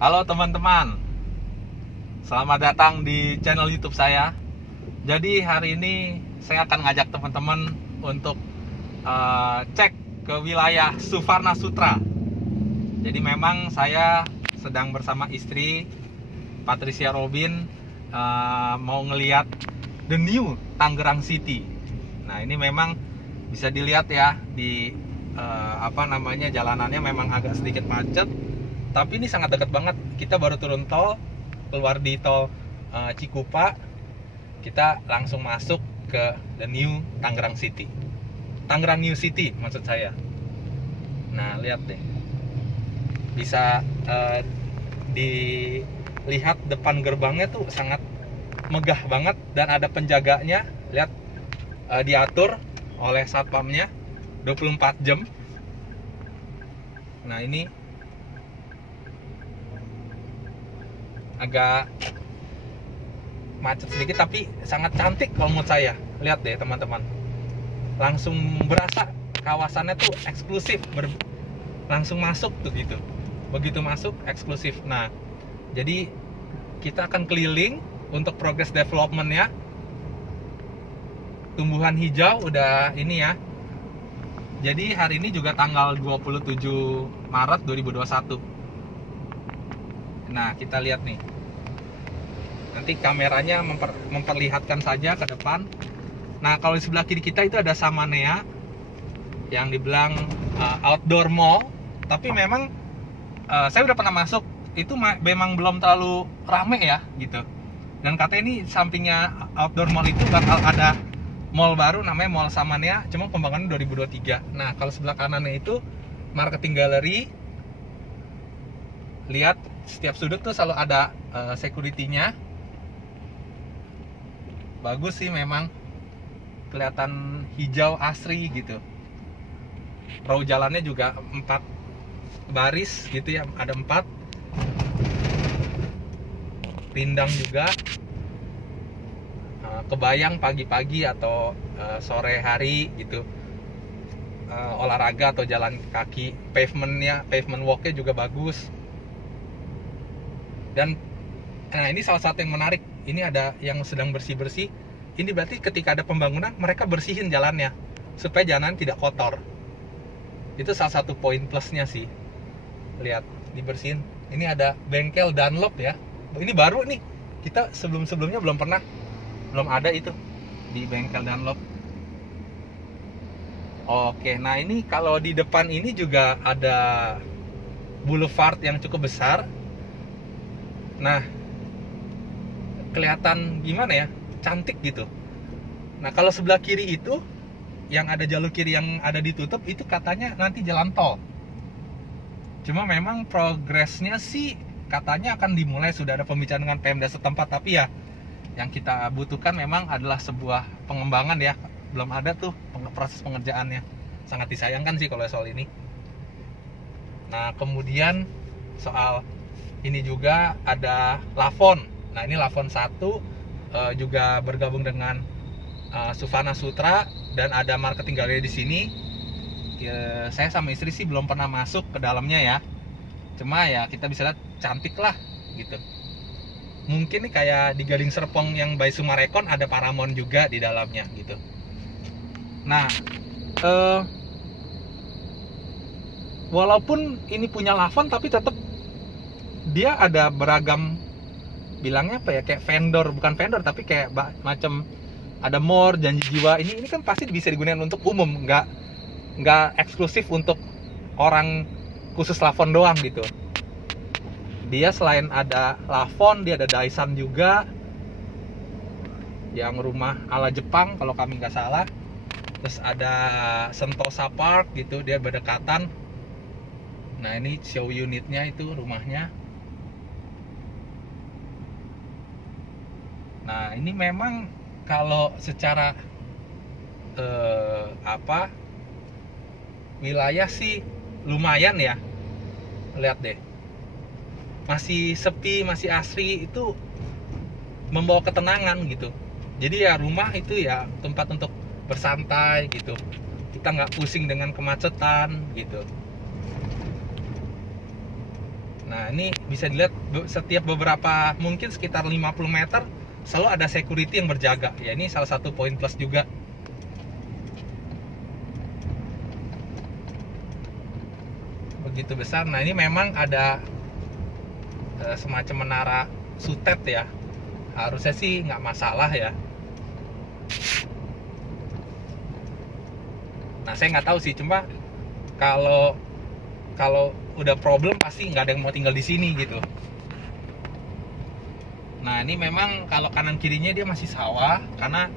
Halo teman-teman, selamat datang di channel YouTube saya. Jadi hari ini saya akan ngajak teman-teman untuk cek ke wilayah Suvarna Sutra. Jadi memang saya sedang bersama istri Patricia Robin mau ngeliat the new Tangerang City. Nah ini memang bisa dilihat ya di jalanannya memang agak sedikit macet. Tapi ini sangat dekat banget. Kita baru turun tol, keluar di tol Cikupa, kita langsung masuk ke the new Tangerang City. Tangerang New City maksud saya. Nah lihat deh, bisa dilihat depan gerbangnya tuh sangat megah banget dan ada penjaganya. Lihat, diatur oleh satpamnya 24 jam. Nah ini agak macet sedikit tapi sangat cantik kalau menurut saya. Lihat deh teman-teman, langsung berasa kawasannya tuh eksklusif, langsung masuk tuh gitu. Begitu masuk eksklusif. Nah jadi kita akan keliling untuk progress developmentnya. Tumbuhan hijau udah ini ya. Jadi hari ini juga tanggal 27 Maret 2021. Nah kita lihat nih, nanti kameranya memperlihatkan saja ke depan. Nah kalau di sebelah kiri kita itu ada Samanea yang dibilang outdoor mall. Tapi memang saya udah pernah masuk, itu memang belum terlalu rame ya gitu. Dan katanya ini sampingnya outdoor mall itu bakal ada mall baru namanya Mall Samanea, cuma pembangunan 2023. Nah kalau sebelah kanannya itu marketing gallery. Lihat setiap sudut tuh selalu ada security-nya. Bagus sih memang, kelihatan hijau asri gitu. Row jalannya juga 4 baris gitu ya, ada 4. Rindang juga. Kebayang pagi-pagi atau sore hari gitu, olahraga atau jalan kaki. Pavement walk-nya juga bagus. Dan nah ini salah satu yang menarik, ini ada yang sedang bersih-bersih. Ini berarti ketika ada pembangunan mereka bersihin jalannya supaya jalanan tidak kotor. Itu salah satu poin plusnya sih. Lihat, dibersihin. Ini ada bengkel Dunlop ya. Ini baru nih, kita sebelumnya belum ada itu di bengkel Dunlop. Oke, nah ini kalau di depan ini juga ada boulevard yang cukup besar. Nah, kelihatan gimana ya, cantik gitu. Nah, kalau sebelah kiri itu, yang ada jalur kiri yang ada ditutup, itu katanya nanti jalan tol. Cuma memang progresnya sih katanya akan dimulai, sudah ada pembicaraan dengan Pemda setempat. Tapi ya, yang kita butuhkan memang adalah sebuah pengembangan ya. Belum ada tuh proses pengerjaannya. Sangat disayangkan sih kalau soal ini. Nah, kemudian soal ini juga ada Lavon. Nah ini Lavon 1 juga bergabung dengan Suvarna Sutra dan ada marketing gallery di sini. Saya sama istri sih belum pernah masuk ke dalamnya ya. Cuma ya kita bisa lihat cantik lah gitu. Mungkin nih kayak di Gading Serpong yang by Sumarekon ada Paramount juga di dalamnya gitu. Nah walaupun ini punya Lavon tapi tetap dia ada beragam, bilangnya apa ya, kayak vendor, bukan vendor tapi kayak macam ada more, janji jiwa. Ini kan pasti bisa digunakan untuk umum, nggak eksklusif untuk orang khusus Lavon doang gitu. Dia selain ada Lavon, dia ada Dyson juga yang rumah ala Jepang kalau kami nggak salah. Terus ada Sentosa Park gitu, dia berdekatan. Nah ini show unitnya itu rumahnya. Nah ini memang kalau secara wilayah sih lumayan ya. Lihat deh, masih sepi, masih asri, itu membawa ketenangan gitu. Jadi ya rumah itu ya tempat untuk bersantai gitu. Kita nggak pusing dengan kemacetan gitu. Nah, ini bisa dilihat setiap beberapa, mungkin sekitar 50 meter selalu ada security yang berjaga. Ya, ini salah satu poin plus juga. Begitu besar. Nah, ini memang ada semacam menara sutet ya. Harusnya sih nggak masalah ya. Nah, saya nggak tahu sih, cuma kalau udah problem pasti nggak ada yang mau tinggal di sini gitu. Nah, ini memang kalau kanan kirinya dia masih sawah, karena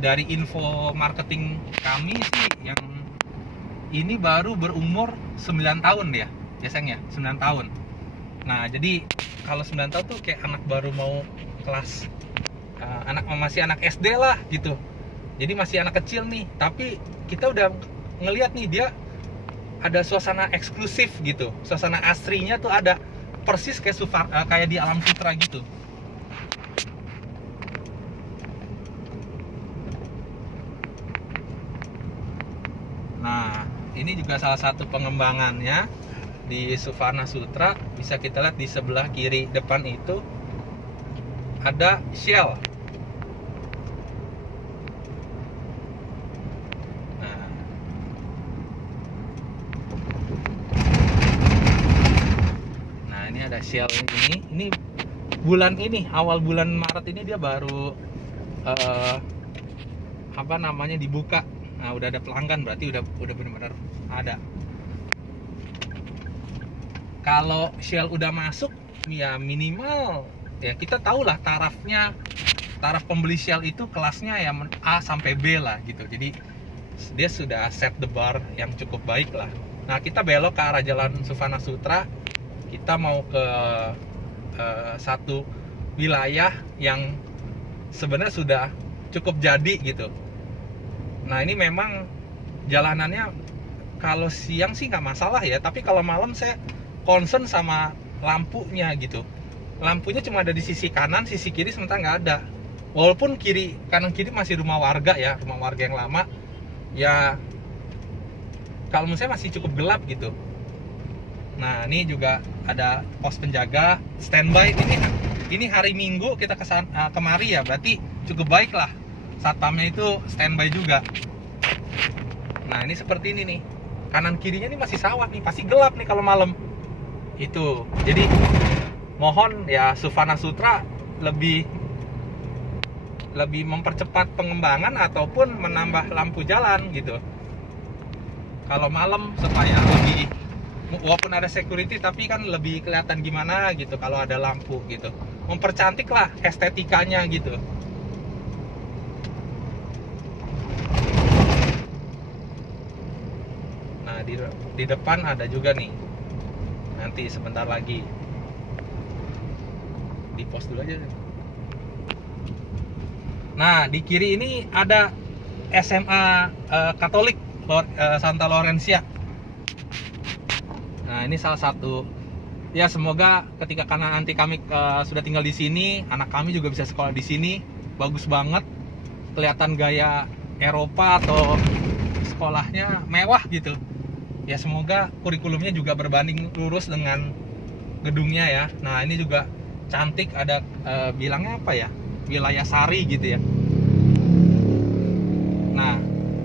dari info marketing kami sih yang ini baru berumur 9 tahun ya, biasanya 9 tahun. Nah, jadi kalau 9 tahun tuh kayak anak baru mau kelas, masih anak SD lah gitu. Jadi masih anak kecil nih, tapi kita udah ngelihat nih dia ada suasana eksklusif gitu. Suasana asrinya tuh ada persis kayak kayak di Alam Sutera gitu. Nah, ini juga salah satu pengembangannya di Suvarna Sutra. Bisa kita lihat di sebelah kiri depan itu ada Shell. Nah, ini ada Shell ini bulan ini, awal bulan Maret ini dia baru dibuka. Nah, udah ada pelanggan, berarti udah benar-benar ada. Kalau Shell udah masuk ya minimal ya kita tahu lah tarafnya. Taraf pembeli Shell itu kelasnya ya A sampai B lah gitu. Jadi dia sudah set the bar yang cukup baik lah. Nah, kita belok ke arah Jalan Suvarna Sutra. Kita mau ke satu wilayah yang sebenarnya sudah cukup jadi gitu. Nah, ini memang jalanannya kalau siang sih nggak masalah ya, tapi kalau malam saya concern sama lampunya gitu. Lampunya cuma ada di sisi kanan, sisi kiri sementara nggak ada. Walaupun kanan kiri masih rumah warga ya, rumah warga yang lama. Ya kalau menurut saya masih cukup gelap gitu. Nah, ini juga ada pos penjaga standby. Ini hari Minggu kita kemari ya, berarti cukup baik lah. Satpamnya itu standby juga. Nah, ini seperti ini nih. Kanan kirinya ini masih sawah nih, pasti gelap nih kalau malam. Itu. Jadi mohon ya Suvarna Sutra lebih mempercepat pengembangan ataupun menambah lampu jalan gitu. Kalau malam supaya lebih, walaupun ada security tapi kan lebih kelihatan gimana gitu kalau ada lampu gitu. Mempercantik lah estetikanya gitu. Nah, di depan ada juga nih. Nanti sebentar lagi. Di pos dulu aja. Nah, di kiri ini ada SMA Katolik Santa Laurencia. Nah, ini salah satu. Ya, semoga ketika nanti kami sudah tinggal di sini, anak kami juga bisa sekolah di sini. Bagus banget. Kelihatan gaya Eropa atau sekolahnya mewah gitu. Ya, semoga kurikulumnya juga berbanding lurus dengan gedungnya ya. Nah, ini juga cantik, ada bilangnya apa ya? Wilayah sari gitu ya. Nah,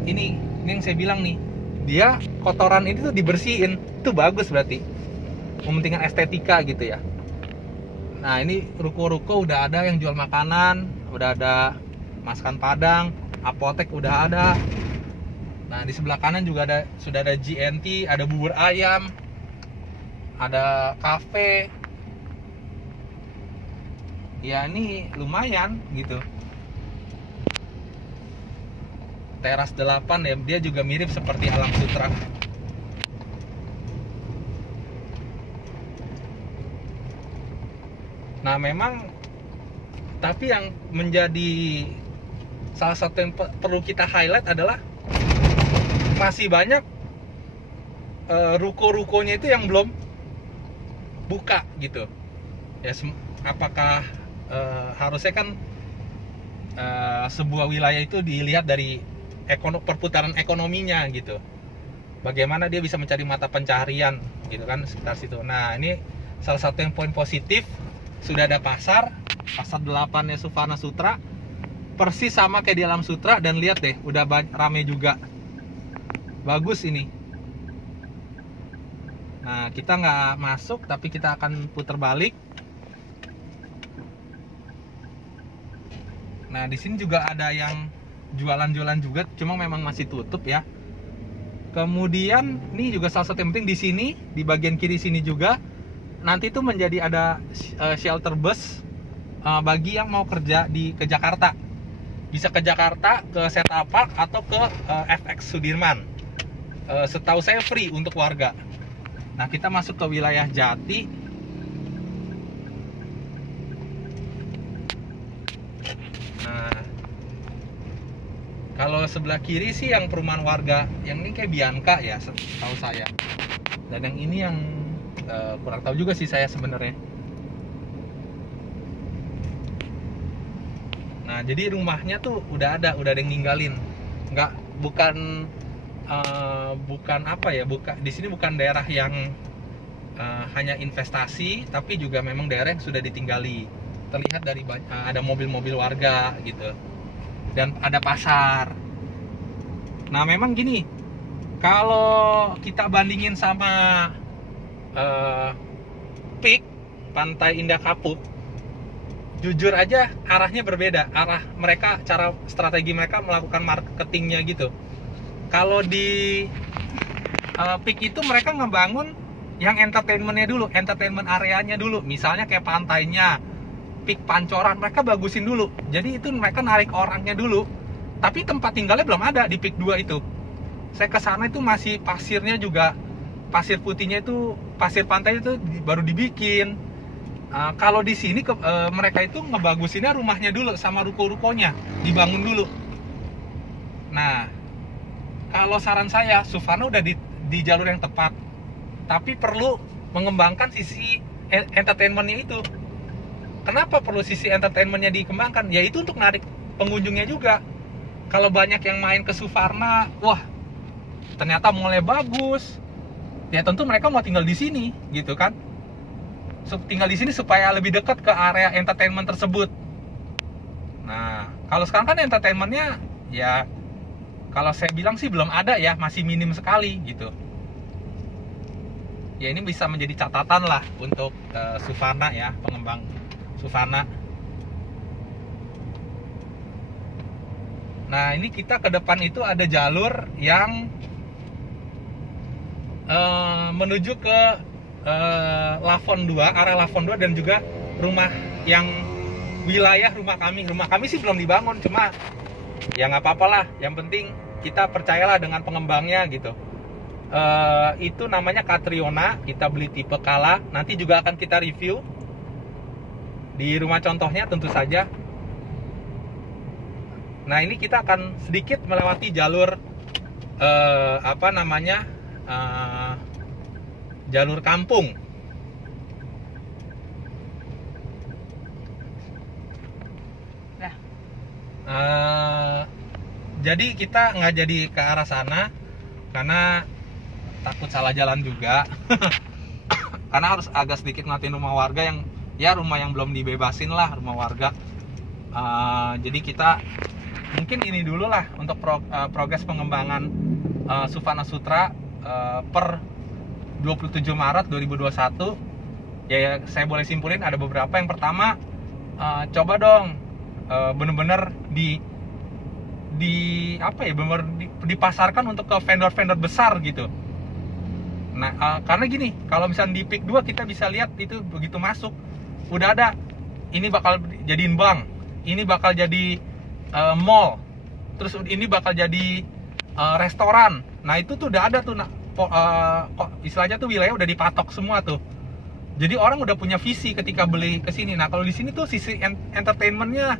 ini yang saya bilang nih, dia kotoran ini tuh dibersihin, itu bagus berarti. Mementingkan estetika gitu ya. Nah, ini ruko-ruko udah ada yang jual makanan, udah ada masakan Padang, apotek udah ada. Nah, di sebelah kanan juga sudah ada GNT, ada bubur ayam, ada kafe. Ya, ini lumayan gitu. Teras 8 ya, dia juga mirip seperti Alam Sutera. Nah, memang tapi yang menjadi salah satu yang perlu kita highlight adalah masih banyak ruko-rukonya itu yang belum buka gitu. Ya, apakah harusnya kan sebuah wilayah itu dilihat dari perputaran ekonominya gitu. bagaimana dia bisa mencari mata pencaharian gitu kan sekitar situ. Nah, ini salah satu yang poin positif, sudah ada pasar 8-nya Sufana Sutra, persis sama kayak di Alam Sutra, dan lihat deh udah rame juga, bagus ini. Nah, kita nggak masuk tapi kita akan putar balik. Nah, di sini juga ada yang jualan-jualan juga, cuma memang masih tutup ya. Kemudian ini juga salah satu yang penting, di sini di bagian kiri sini juga nanti itu menjadi ada shelter bus bagi yang mau kerja ke Jakarta. Bisa ke Jakarta, ke Central Park atau ke FX Sudirman. Setahu saya free untuk warga. Nah, kita masuk ke wilayah Jati. Nah, kalau sebelah kiri sih yang perumahan warga, yang ini kayak Bianca ya, tahu saya. Dan yang ini yang kurang tahu juga sih saya sebenarnya. Nah, jadi rumahnya tuh udah ada yang ninggalin. Bukan apa ya, di sini bukan daerah yang hanya investasi, tapi juga memang daerah yang sudah ditinggali. Terlihat dari ada mobil-mobil warga gitu, dan ada pasar. Nah, memang gini, kalau kita bandingin sama Peak Pantai Indah Kapuk, jujur aja arahnya berbeda. Arah mereka, cara strategi mereka melakukan marketingnya gitu. Kalau di Peak itu mereka ngebangun yang entertainmentnya dulu, entertainment areanya dulu. Misalnya kayak pantainya, Peak Pancoran, mereka bagusin dulu. Jadi itu mereka narik orangnya dulu. Tapi tempat tinggalnya belum ada di Peak 2 itu. Saya ke sana itu masih pasirnya juga, pasir putihnya itu, pasir pantai itu baru dibikin. Kalau di sini mereka itu ngebagusinnya rumahnya dulu sama ruko-rukonya, dibangun dulu. Nah, kalau saran saya, Sufana udah di jalur yang tepat, tapi perlu mengembangkan sisi entertainmentnya itu. Kenapa perlu sisi entertainmentnya dikembangkan? Yaitu untuk narik pengunjungnya juga. Kalau banyak yang main ke Sufana, wah, ternyata mallnya bagus, ya tentu mereka mau tinggal di sini, gitu kan? Tinggal di sini supaya lebih dekat ke area entertainment tersebut. Nah, kalau sekarang kan entertainmentnya, ya kalau saya bilang sih belum ada ya, masih minim sekali gitu. Ya, ini bisa menjadi catatan lah untuk Sufana ya, pengembang Sufana. Nah, ini kita ke depan itu ada jalur yang menuju ke Lavon 2, arah Lavon 2, dan juga rumah yang wilayah rumah kami. Rumah kami sih belum dibangun, cuma ya nggak apa-apa lah. Yang penting kita percayalah dengan pengembangnya gitu. Itu namanya Catriona, kita beli tipe Kala. Nanti juga akan kita review di rumah contohnya tentu saja. Nah, ini kita akan sedikit melewati jalur jalur kampung. Jadi kita nggak jadi ke arah sana karena takut salah jalan juga. Karena harus agak sedikit ngatin rumah warga yang, ya rumah yang belum dibebasin lah, rumah warga. Jadi kita mungkin ini dulu lah untuk progres pengembangan Sufana Sutra per 27 Maret 2021. Ya, saya boleh simpulin ada beberapa. Yang pertama, coba dong bener-bener bener dipasarkan untuk ke vendor-vendor besar gitu. Nah, karena gini, kalau misalnya di Peak 2 kita bisa lihat itu begitu masuk udah ada, ini bakal jadiin bank, ini bakal jadi mall, terus ini bakal jadi restoran. Nah, itu tuh udah ada tuh, istilahnya tuh wilayah udah dipatok semua tuh. Jadi orang udah punya visi ketika beli ke sini. Nah, kalau di sini tuh sisi entertainmentnya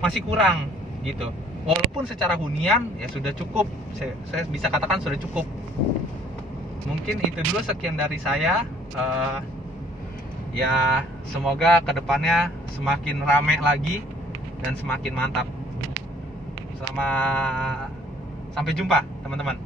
masih kurang gitu. Walaupun secara hunian ya sudah cukup, saya bisa katakan sudah cukup. Mungkin itu dulu, sekian dari saya. Ya, semoga kedepannya semakin rame lagi dan semakin mantap. Sampai jumpa teman-teman.